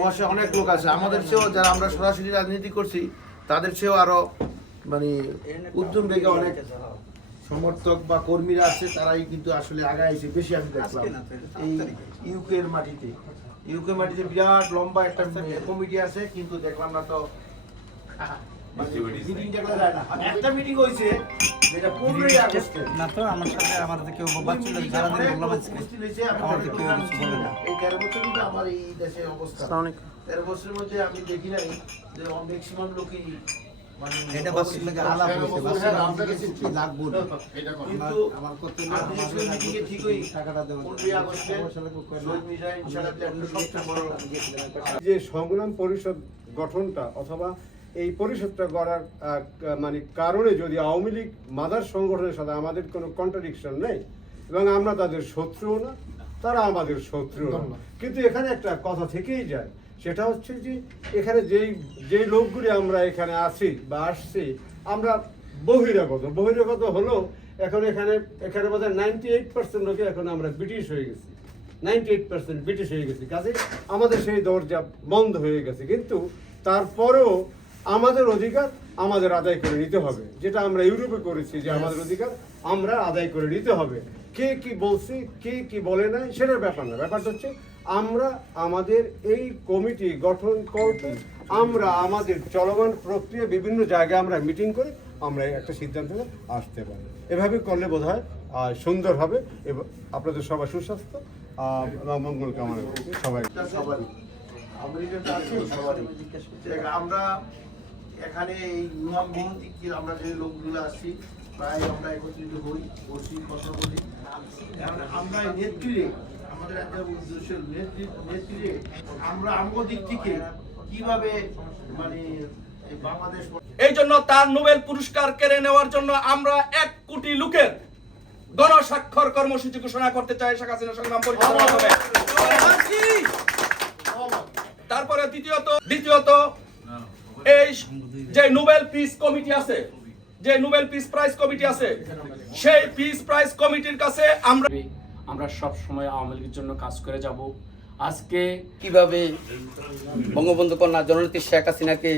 প্রবাসে অনেক লোক আছে। আমাদের চেয়েও যারা আমরা সরাসরি রাজনীতি করছি তাদের চেয়েও আরও মানে উদ্যম বেগে অনেক সমর্থক বা কর্মীরা আছে তারাই কিন্তু আসলে আগাইছে বেশি আমি দেখলাম। এই ইউকে এর মাটিতে। ইউকে মাটিতে বিরাট লম্বা একটা কমিটি আছে কিন্তু দেখলাম না তো মিটিং দেখলে যায় না। একটা মিটিং হয়েছে যেটা পনেরোই আগস্টে। না তো আমার সাথে আমার কেউ বাচ্চা সারাদিন বললাম আজকে আমার কেউ কিছু বলে না। এই তেরো বছর কিন্তু আমার এই দেশের অবস্থা। তেরো বছরের মধ্যে আমি দেখি নাই যে ম্যাক্সিমাম লোকই মানে এটা বাচ্চার লোকের আলাপ হয়েছে বাচ্চার আমাকে কি লাগবো না। কিন্তু আমার করতে না আপনি আমার আসলে মিটিংয়ে টাকাটা দেবো পনেরোই আগস্টে ইনশাআল্লাহ একটা সবচেয়ে বড় যে সংগ্রাম পরিষদ গঠনটা অথবা এই পরিষদটা গড়ার মানে কারণে যদি আওয়ামী লীগ মাদার সংগঠনের সাথে আমাদের কোনো কন্ট্রাডিকশন নেই এবং আমরা তাদের শত্রুও না তারা আমাদের শত্রু না। কিন্তু এখানে একটা কথা থেকেই যায় সেটা হচ্ছে যে এখানে যেই যেই লোকগুলি আমরা এখানে আছি বা আসছি আমরা বহিরাগত। বহিরাগত হলো এখন এখানে এখানে বোধহয় নাইনটি এইট পার্সেন্ট লোকে এখন আমরা ব্রিটিশ হয়ে গেছি। নাইনটি এইট পার্সেন্ট ব্রিটিশ হয়ে গেছি। কাজে আমাদের সেই দরজা বন্ধ হয়ে গেছে। কিন্তু তারপরেও আমাদের অধিকার আমাদের আদায় করে নিতে হবে। যেটা আমরা ইউরোপে করেছি যে আমাদের অধিকার আমরা আদায় করে নিতে হবে। কে কি বলছে কে কি বলে নাই সেটার ব্যাপার না। ব্যাপারটা হচ্ছে আমরা আমাদের এই কমিটি গঠন করতে আমরা আমাদের চলমান প্রক্রিয়া বিভিন্ন জায়গায় আমরা মিটিং করে আমরা একটা সিদ্ধান্তে আসতে পারি। এভাবে করলে বোধ হয় সুন্দর হবে। এবং আপনাদের সবার সুস্বাস্থ্য এবং মঙ্গল কামনা সবাই। আমরা এখানে এই ইমাম ভিত্তিক আমরা যে লোকগুলো আসছি প্রায় আমরা একত্রিত হই বসি কথা বলি। আমরা- নেত্রীরে আমাদের একটা উদ্দেশ্য নেত্রী নেত্রীরে আমরা আমগো দিক থেকে কীভাবে মানে বাংলাদেশ এই জন্য তার নোবেল পুরস্কার কেড়ে নেওয়ার জন্য আমরা এক কোটি লোকের গণস্বাক্ষর কর্মসূচি ঘোষণা করতে চাই। শেখ হাসিনা সংগ্রাম মাধ্যমে তারপরে দ্বিতীয়ত দ্বিতীয়ত এই যে নোবেল পিস কমিটি আছে যে নোবেল পিস প্রাইজ কমিটি আছে সেই পিস প্রাইজ কমিটির কাছে আমরা আমরা সব সময় আওয়ামী লীগের জন্য কাজ করে যাব। আজকে কীভাবে বঙ্গবন্ধু কন্যা জননেত্রী শেখ হাসিনাকে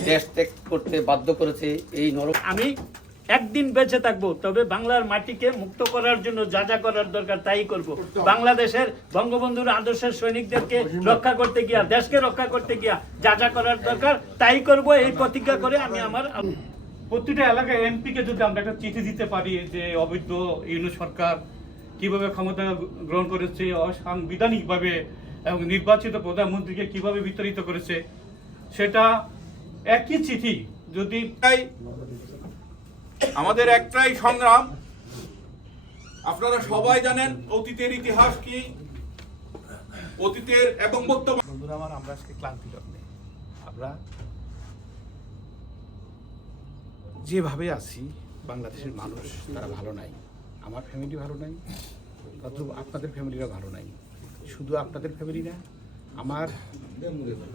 দেশ ত্যাগ করতে বাধ্য করেছে এই নর আমি একদিন বেঁচে থাকব, তবে বাংলার মাটিকে মুক্ত করার জন্য যা যা করার দরকার তাই করব। বাংলাদেশের বঙ্গবন্ধুর আদর্শের সৈনিকদেরকে রক্ষা করতে গিয়া, দেশকে রক্ষা করতে গিয়া যা যা করার দরকার তাই করব, এই প্রতিজ্ঞা করে আমি আমার প্রতিটা এলাকায় এমপিকে যদি আমরা একটা চিঠি দিতে পারি যে অবৈধ ইউনু সরকার কীভাবে ক্ষমতা গ্রহণ করেছে, অসাংবিধানিকভাবে এবং নির্বাচিত প্রধানমন্ত্রীকে কীভাবে বিতাড়িত করেছে, সেটা একই চিঠি যদি তাই আমাদের একটাই সংগ্রাম। আপনারা সবাই জানেন অতীতের ইতিহাস কি? অতীতের এবং বর্তমান বন্ধুরা আমার, আমরা আজকে ক্লান্তি লগ্নে। আমরা যেভাবে আছি, বাংলাদেশের মানুষ, তারা ভালো নাই। আমার ফ্যামিলি ভালো নাই অত আপনাদের ফ্যামিলিরা ভালো নাই। শুধু আপনাদের ফ্যামিলি না, আমার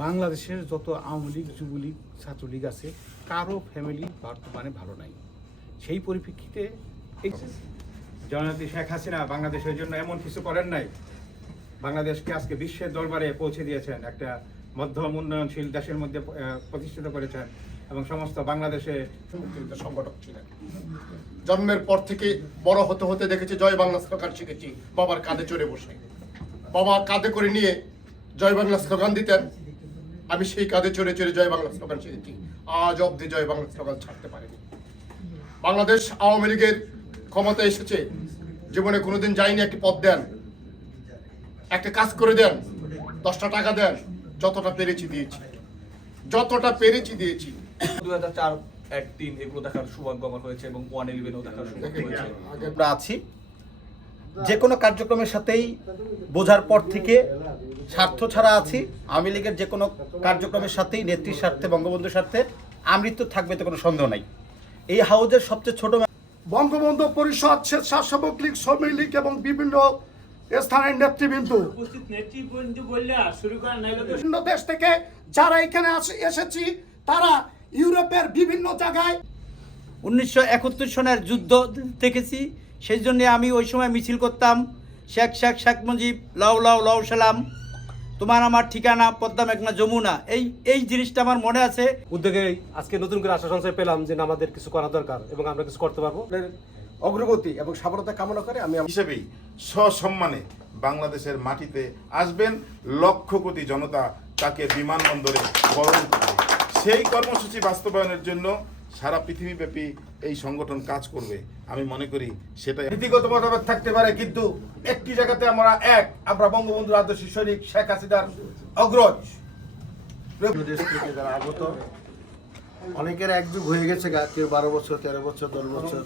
বাংলাদেশের যত আওয়ামী লীগ, যুবলীগ, ছাত্রলীগ আছে, কারও ফ্যামিলি বর্তমানে ভালো নাই। সেই পরিপ্রেক্ষিতে জননেত্রী শেখ হাসিনা বাংলাদেশের জন্য এমন কিছু করেন নাই। বাংলাদেশকে আজকে বিশ্বের দরবারে পৌঁছে দিয়েছেন, একটা মধ্যম উন্নয়নশীল দেশের মধ্যে প্রতিষ্ঠিত করেছেন এবং সমস্ত বাংলাদেশে সংগঠক ছিলেন। জন্মের পর থেকে বড় হতে হতে দেখেছি, জয় বাংলা স্লোগান শিখেছি, বাবার কাঁধে চড়ে বসে। বাবা কাঁধে করে নিয়ে জয় বাংলা স্লোগান দিতেন, আমি সেই কাঁধে চড়ে চড়ে জয় বাংলা স্লোগান শিখেছি। আজ অব্দি জয় বাংলা স্লোগান ছাড়তে পারিনি। বাংলাদেশ আওয়ামী লীগের ক্ষমতায় এসেছে। জীবনে কোনোদিন যায়নি একটি পদ দেন। একটা কাজ করে দেন। দশটা টাকা দেন। যতটা পেরেছি দিয়েছি। যতটা পেরেছি দিয়েছি। দু হাজার চার এক তিন এগুলো দেখার সৌভাগ্য আমার হয়েছে এবং ওয়ান ইলেভেনও দেখার সৌভাগ্য হয়েছে। আমরা আছি। যে কোনো কার্যক্রমের সাথেই বোঝার পর থেকে স্বার্থ ছাড়া আছি। আওয়ামী লীগের যে কোনো কার্যক্রমের সাথেই নেত্রীর স্বার্থে বঙ্গবন্ধুর স্বার্থে আমৃত্যু থাকবে তো কোনো সন্দেহ নাই। এই হাউজের সবচেয়ে ছোট বঙ্গবন্ধু পরিষদ স্বেচ্ছাসেবক লীগ শ্রমিক লীগ এবং বিভিন্ন স্থানের নেতৃবৃন্দ। বিভিন্ন দেশ থেকে যারা এখানে এসেছি তারা ইউরোপের বিভিন্ন জায়গায় উনিশশো একাত্তর সনের যুদ্ধ দেখেছি। সেই জন্য আমি ওই সময় মিছিল করতাম। শেখ শেখ শেখ মুজিব লাউ লাউ লাউ সালাম। তোমার আমার ঠিকানা পদ্মা মেঘনা যমুনা এই এই জিনিসটা আমার মনে আছে। উদ্যোগে আজকে নতুন করে আশা সঞ্চয় পেলাম যে না, আমাদের কিছু করা দরকার এবং আমরা কিছু করতে পারব। অগ্রগতি এবং সাফলতা কামনা করে আমি হিসেবেই সসম্মানে বাংলাদেশের মাটিতে আসবেন লক্ষ কোটি জনতা তাকে বিমানবন্দরে বরণ করবে। সেই কর্মসূচি বাস্তবায়নের জন্য সারা পৃথিবীব্যাপী এই সংগঠন কাজ করবে। আমি মনে করি সেটা নীতিগত মতভেদ থাকতে পারে কিন্তু একটি জায়গাতে আমরা এক। আমরা বঙ্গবন্ধুর আদর্শ সৈনিক শেখ হাসিনার অগ্রজ। আগত অনেকের একযুগ হয়ে গেছে গা কেউ বারো বছর তেরো বছর দশ বছর।